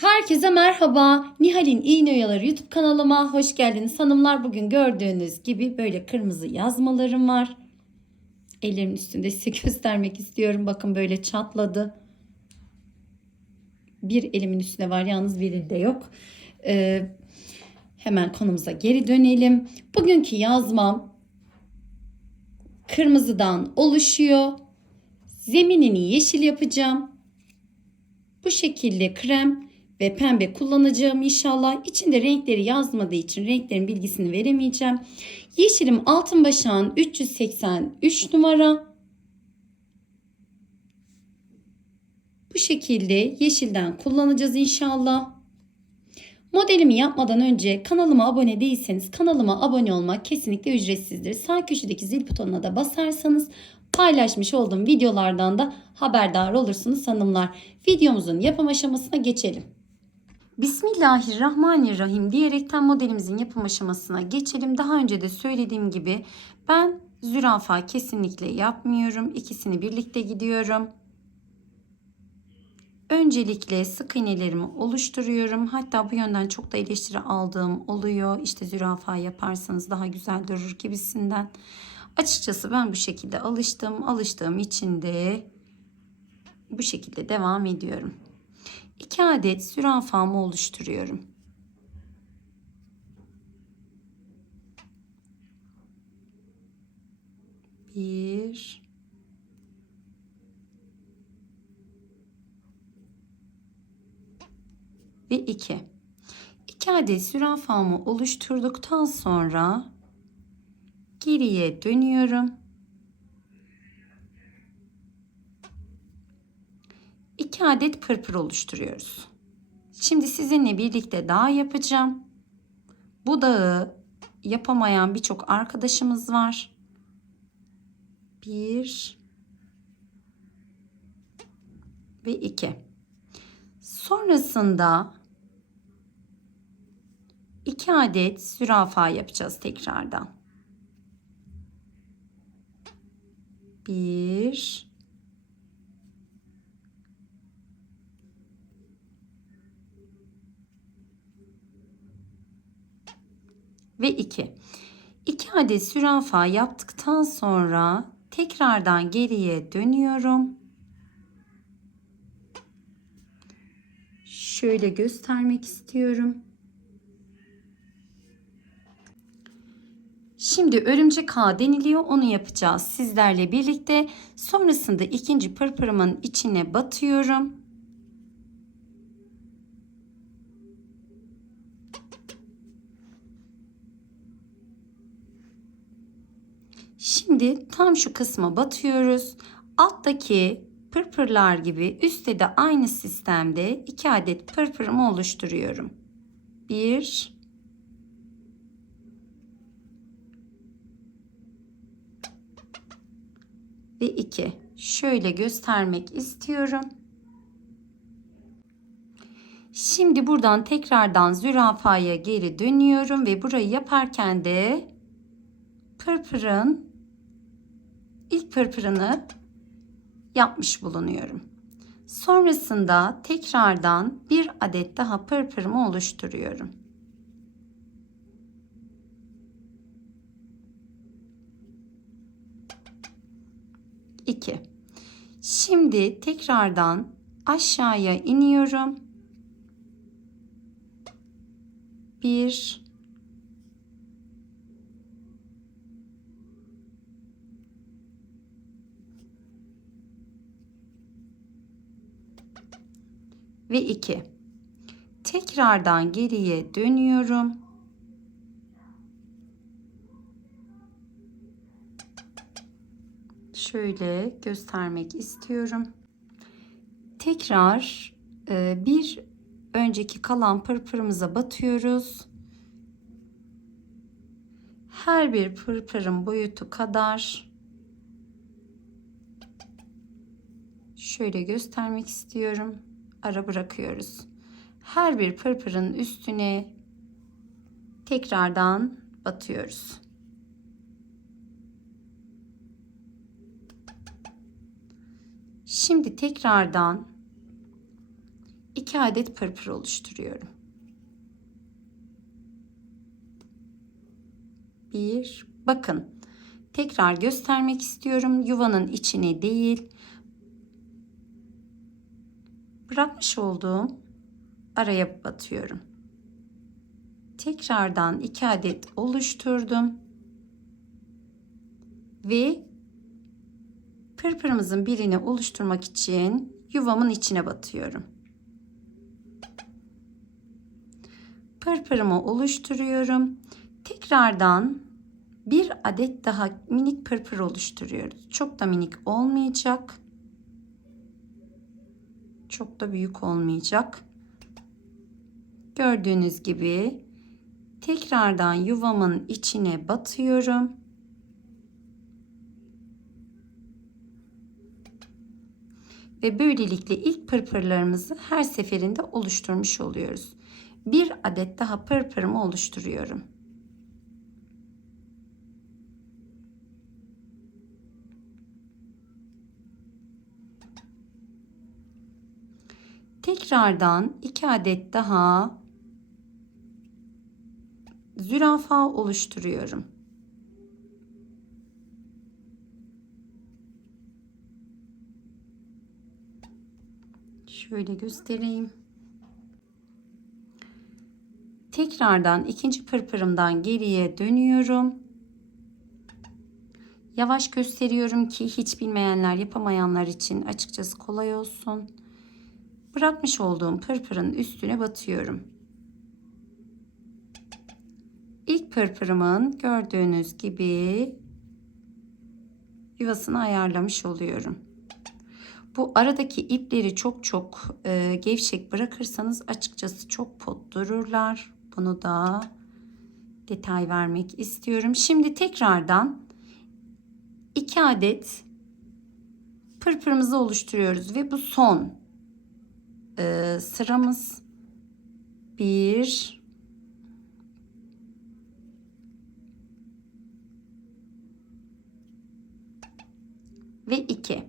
Herkese merhaba. Nihal'in İğne Oyaları YouTube kanalıma hoş geldiniz hanımlar. Bugün gördüğünüz gibi böyle kırmızı yazmalarım var. Ellerimin üstünde size göstermek istiyorum. Bakın böyle çatladı. Bir elimin üstünde var yalnız biri de yok. Ee, hemen konumuza geri dönelim. Bugünkü yazmam kırmızıdan oluşuyor. Zeminini yeşil yapacağım. Bu şekilde krem ve pembe kullanacağım inşallah. İçinde renkleri yazmadığı için renklerin bilgisini veremeyeceğim. Yeşilim altın başağın 383 numara. Bu şekilde yeşilden kullanacağız inşallah. Modelimi yapmadan önce kanalıma abone değilseniz kanalıma abone olmak kesinlikle ücretsizdir. Sağ köşedeki zil butonuna da basarsanız paylaşmış olduğum videolardan da haberdar olursunuz hanımlar. Videomuzun yapım aşamasına geçelim. Bismillahirrahmanirrahim diyerekten modelimizin yapım aşamasına geçelim. Daha önce de söylediğim gibi ben zürafa kesinlikle yapmıyorum. İkisini birlikte gidiyorum. Öncelikle sık iğnelerimi oluşturuyorum. Hatta bu yönden çok da eleştiri aldığım oluyor. İşte zürafa yaparsanız daha güzel durur gibisinden. Açıkçası ben bu şekilde alıştım. Alıştığım için de bu şekilde devam ediyorum. 2 adet zürafamı oluşturuyorum. Bir ve 2. 2 adet zürafamı oluşturduktan sonra geriye dönüyorum. 2 adet pırpır oluşturuyoruz. Şimdi sizinle birlikte dağ yapacağım. Bu dağı yapamayan birçok arkadaşımız var. 1 ve 2. Sonrasında 2 adet zürafa yapacağız tekrardan. 1 ve 2. 2 adet zürafa yaptıktan sonra tekrardan geriye dönüyorum. Şöyle göstermek istiyorum. Şimdi örümcek ağ deniliyor. Onu yapacağız sizlerle birlikte. Sonrasında ikinci pırpırımın içine batıyorum. Şimdi tam şu kısma batıyoruz. Alttaki pırpırlar gibi üstte de aynı sistemde iki adet pırpırımı oluşturuyorum. Bir ve iki. Şöyle göstermek istiyorum. Şimdi buradan tekrardan zürafaya geri dönüyorum ve burayı yaparken de pırpırın ilk pırpırını yapmış bulunuyorum. Sonrasında tekrardan bir adet daha pırpırımı oluşturuyorum. İki. Şimdi tekrardan aşağıya iniyorum. Bir, ve 2. Tekrardan geriye dönüyorum. Şöyle göstermek istiyorum. Tekrar e, bir önceki kalan pırpırımıza batıyoruz. Her bir pırpırın boyutu kadar şöyle göstermek istiyorum ara bırakıyoruz. Her bir pırpırın üstüne tekrardan batıyoruz. Şimdi tekrardan 2 adet pırpır oluşturuyorum. Bir, bakın tekrar göstermek istiyorum. Yuvanın içine değil, bırakmış olduğum araya batıyorum. Tekrardan 2 adet oluşturdum. Ve pırpırımızın birini oluşturmak için yuvamın içine batıyorum. Pırpırımı oluşturuyorum. Tekrardan bir adet daha minik pırpır oluşturuyoruz. Çok da minik olmayacak. Çok da büyük olmayacak. Gördüğünüz gibi tekrardan yuvamın içine batıyorum. Ve böylelikle ilk pırpırlarımızı her seferinde oluşturmuş oluyoruz. Bir adet daha pırpırımı oluşturuyorum. Tekrardan iki adet daha zürafa oluşturuyorum. Şöyle göstereyim. Tekrardan ikinci pırpırımdan geriye dönüyorum. Yavaş gösteriyorum ki hiç bilmeyenler, yapamayanlar için açıkçası kolay olsun. Bırakmış olduğum pırpırın üstüne batıyorum. İlk pırpırımın gördüğünüz gibi yuvasını ayarlamış oluyorum. Bu aradaki ipleri çok çok e, gevşek bırakırsanız açıkçası çok pot dururlar. Bunu da detay vermek istiyorum. Şimdi tekrardan iki adet pırpırımızı oluşturuyoruz ve bu son e, sıramız bir ve iki.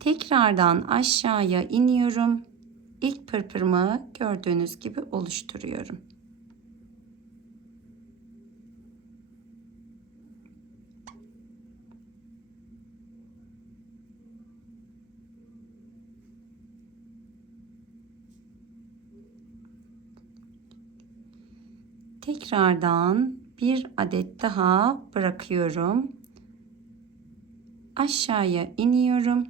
Tekrardan aşağıya iniyorum. İlk pırpırımı gördüğünüz gibi oluşturuyorum. Tekrardan bir adet daha bırakıyorum. Aşağıya iniyorum.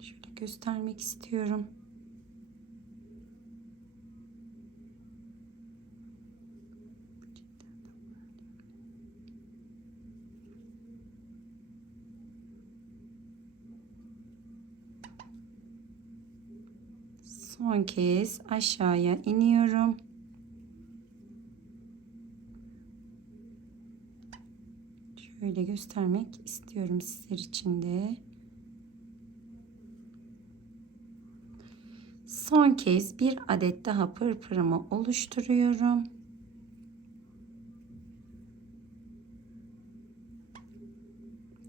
Şöyle göstermek istiyorum. Son kez aşağıya iniyorum. Şöyle göstermek istiyorum sizler için de. Son kez bir adet daha pırpırımı oluşturuyorum.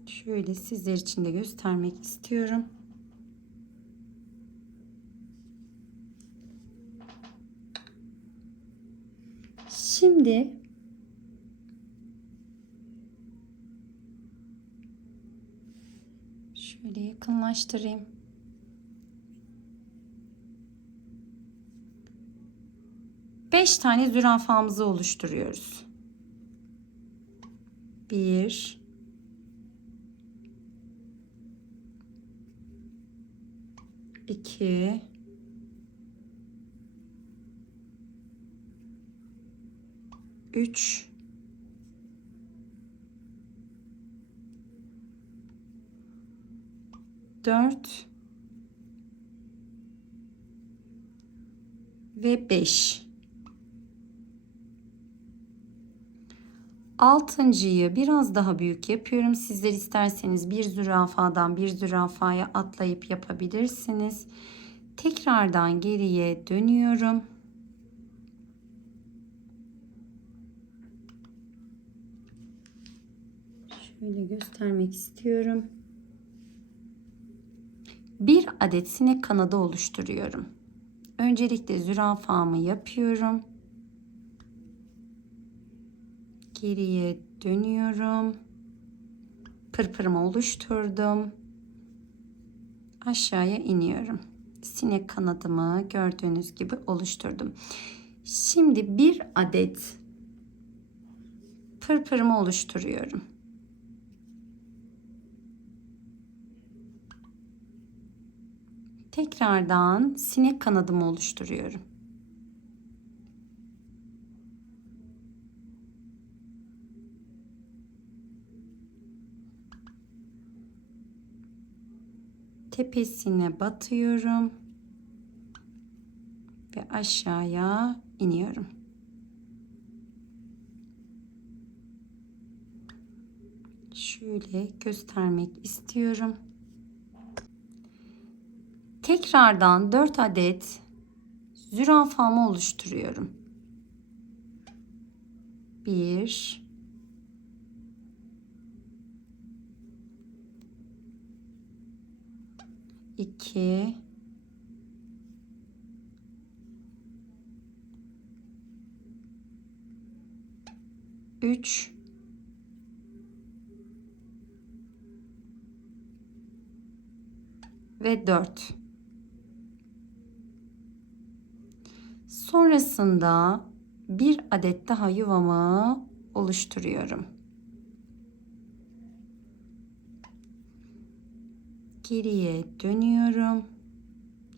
Şöyle sizler için de göstermek istiyorum. Şimdi şöyle yakınlaştırayım. Beş tane zürafamızı oluşturuyoruz. Bir, iki, üç, dört ve beş. Altıncıyı biraz daha büyük yapıyorum. Sizler isterseniz bir zürafadan bir zürafaya atlayıp yapabilirsiniz. Tekrardan geriye dönüyorum. Şöyle göstermek istiyorum. bir adet sinek kanadı oluşturuyorum. Öncelikle zürafamı yapıyorum. Geriye dönüyorum. Pırpırımı oluşturdum. Aşağıya iniyorum. Sinek kanadımı gördüğünüz gibi oluşturdum. Şimdi bir adet pırpırımı oluşturuyorum. Tekrardan sinek kanadımı oluşturuyorum. Tepesine batıyorum ve aşağıya iniyorum. Şöyle göstermek istiyorum. Tekrardan 4 adet zürafamı oluşturuyorum. 1 2 3 ve 4 Sonrasında bir adet daha yuvamı oluşturuyorum. Geriye dönüyorum.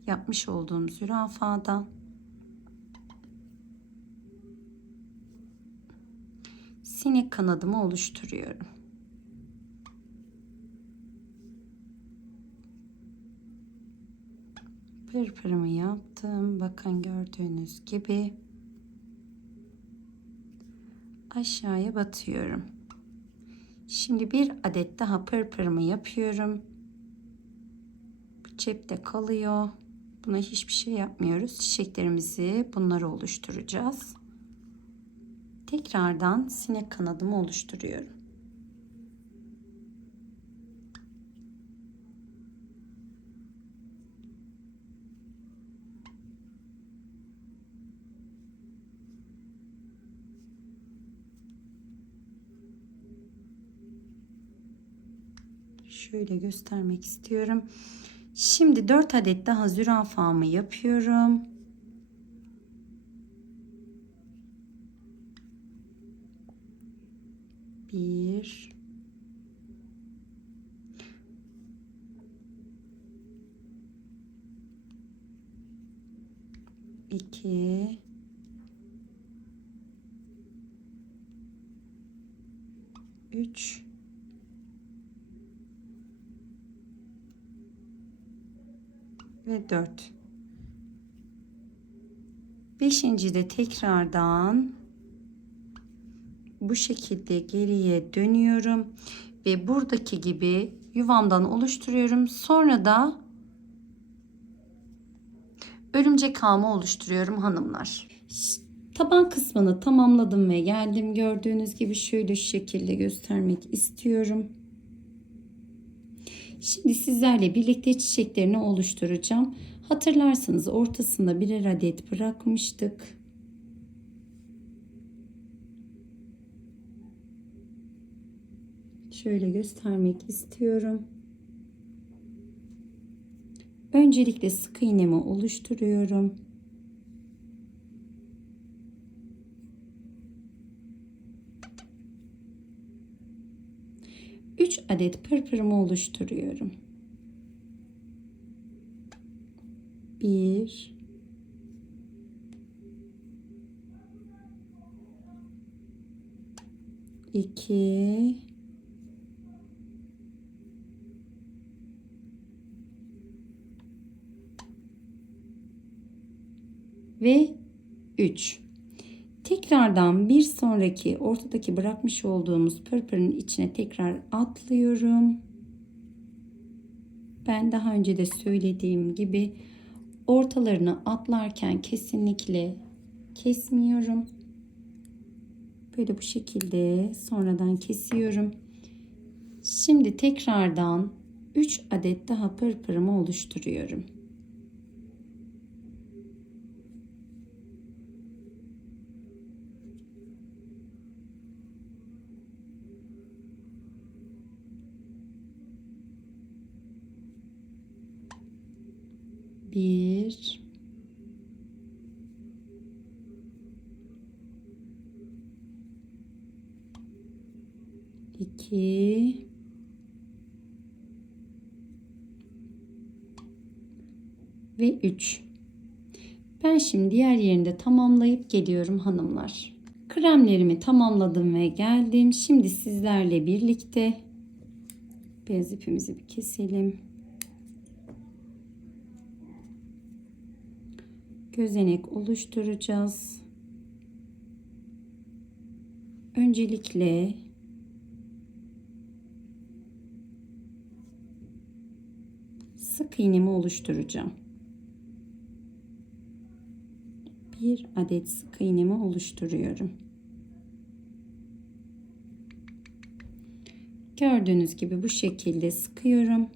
Yapmış olduğum zürafadan. Sinek kanadımı oluşturuyorum. Pırpırımı yaptım. Bakın gördüğünüz gibi aşağıya batıyorum. Şimdi bir adet daha pırpırımı yapıyorum. Bu cepte kalıyor. Buna hiçbir şey yapmıyoruz. Çiçeklerimizi bunları oluşturacağız. Tekrardan sinek kanadımı oluşturuyorum. Şöyle göstermek istiyorum. Şimdi 4 adet daha zürafamı yapıyorum. Bir. iki, Üç. Ve 4. Beşinci de tekrardan bu şekilde geriye dönüyorum ve buradaki gibi yuvamdan oluşturuyorum. Sonra da örümcek ağımı oluşturuyorum hanımlar. Taban kısmını tamamladım ve geldim. Gördüğünüz gibi şöyle şu şekilde göstermek istiyorum. Şimdi sizlerle birlikte çiçeklerini oluşturacağım. Hatırlarsanız ortasında birer adet bırakmıştık. Şöyle göstermek istiyorum. Öncelikle sık iğnemi oluşturuyorum. Üç adet pırpırımı oluşturuyorum. Bir, iki, ve 3. Tekrardan bir sonraki ortadaki bırakmış olduğumuz pırpırın içine tekrar atlıyorum. Ben daha önce de söylediğim gibi ortalarını atlarken kesinlikle kesmiyorum. Böyle bu şekilde sonradan kesiyorum. Şimdi tekrardan 3 adet daha pırpırımı oluşturuyorum. Bir, iki, ve 3. Ben şimdi diğer yerinde tamamlayıp geliyorum hanımlar. Kremlerimi tamamladım ve geldim. Şimdi sizlerle birlikte beyaz ipimizi bir keselim. Gözenek oluşturacağız. Öncelikle sık iğnemi oluşturacağım. Bir adet sık iğnemi oluşturuyorum. Gördüğünüz gibi bu şekilde sıkıyorum.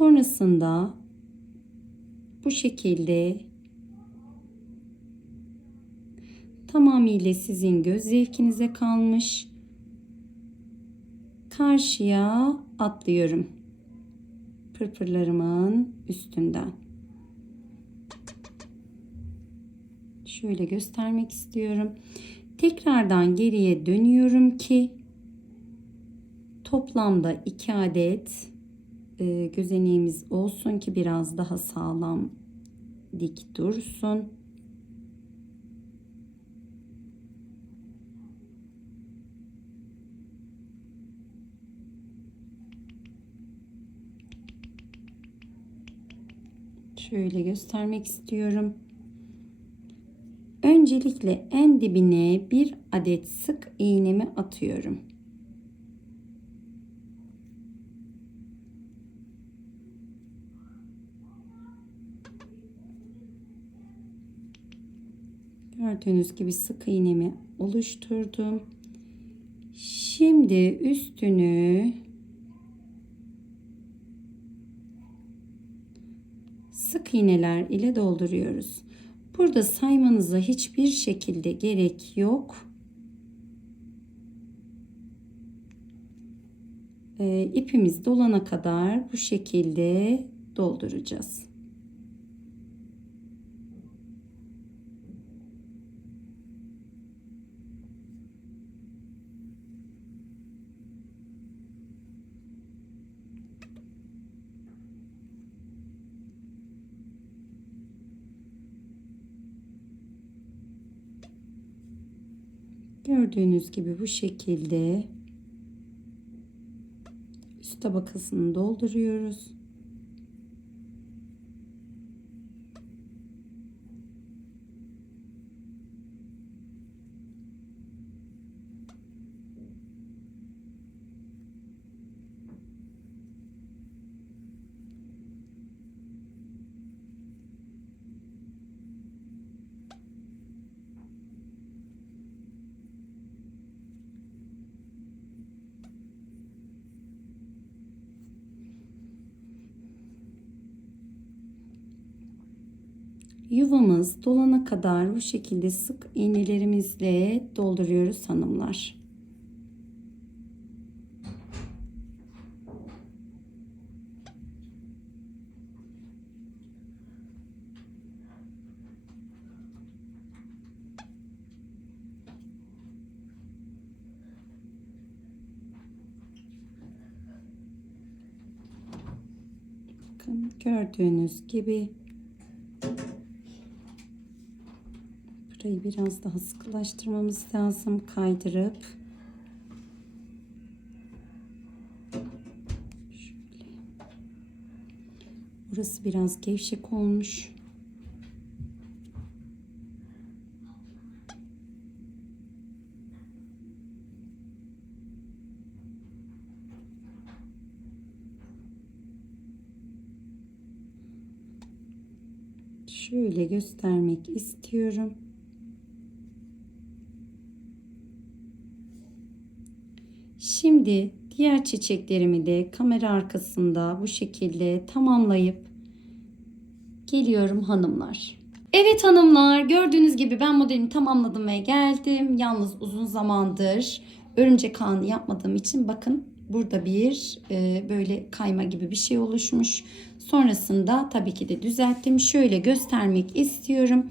Sonrasında bu şekilde tamamıyla sizin göz zevkinize kalmış. Karşıya atlıyorum. Pırpırlarımın üstünden. Şöyle göstermek istiyorum. Tekrardan geriye dönüyorum ki toplamda 2 adet e, gözeneğimiz olsun ki biraz daha sağlam dik dursun. Şöyle göstermek istiyorum. Öncelikle en dibine bir adet sık iğnemi atıyorum. Gördüğünüz gibi sık iğnemi oluşturdum. Şimdi üstünü sık iğneler ile dolduruyoruz. Burada saymanıza hiçbir şekilde gerek yok. Ee, ipimiz dolana kadar bu şekilde dolduracağız. Gördüğünüz gibi bu şekilde üst tabakasını dolduruyoruz. Yuvamız dolana kadar bu şekilde sık iğnelerimizle dolduruyoruz hanımlar. Bakın gördüğünüz gibi Burayı biraz daha sıkılaştırmamız lazım. Kaydırıp. Burası biraz gevşek olmuş. Şöyle göstermek istiyorum. Şimdi diğer çiçeklerimi de kamera arkasında bu şekilde tamamlayıp geliyorum hanımlar. Evet hanımlar gördüğünüz gibi ben modelimi tamamladım ve geldim. Yalnız uzun zamandır örümcek ağını yapmadığım için bakın burada bir e, böyle kayma gibi bir şey oluşmuş. Sonrasında tabii ki de düzelttim. Şöyle göstermek istiyorum.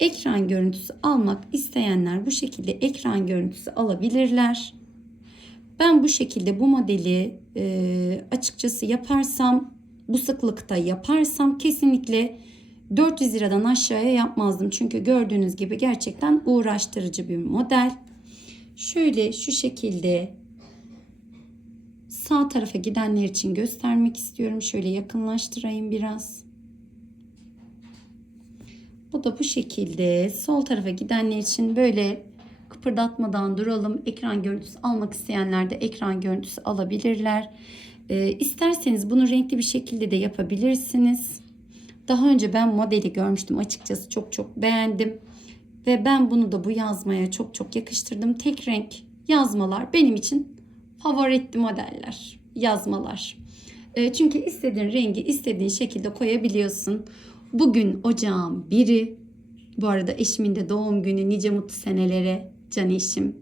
Ekran görüntüsü almak isteyenler bu şekilde ekran görüntüsü alabilirler. Ben bu şekilde bu modeli e, açıkçası yaparsam bu sıklıkta yaparsam kesinlikle 400 liradan aşağıya yapmazdım. Çünkü gördüğünüz gibi gerçekten uğraştırıcı bir model. Şöyle şu şekilde sağ tarafa gidenler için göstermek istiyorum. Şöyle yakınlaştırayım biraz. Bu da bu şekilde sol tarafa gidenler için böyle kıpırdatmadan duralım. Ekran görüntüsü almak isteyenler de ekran görüntüsü alabilirler. Ee, isterseniz bunu renkli bir şekilde de yapabilirsiniz. Daha önce ben modeli görmüştüm açıkçası çok çok beğendim. Ve ben bunu da bu yazmaya çok çok yakıştırdım. Tek renk yazmalar benim için favoritli modeller, yazmalar. E, çünkü istediğin rengi istediğin şekilde koyabiliyorsun. Bugün ocağın biri. Bu arada eşimin de doğum günü nice mutlu senelere can eşim.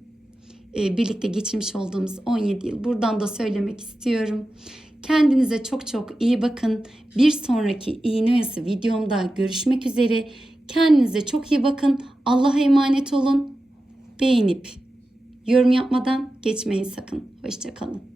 E, birlikte geçirmiş olduğumuz 17 yıl. Buradan da söylemek istiyorum. Kendinize çok çok iyi bakın. Bir sonraki iğne oyası videomda görüşmek üzere. Kendinize çok iyi bakın. Allah'a emanet olun. Beğenip yorum yapmadan geçmeyin sakın. Hoşçakalın.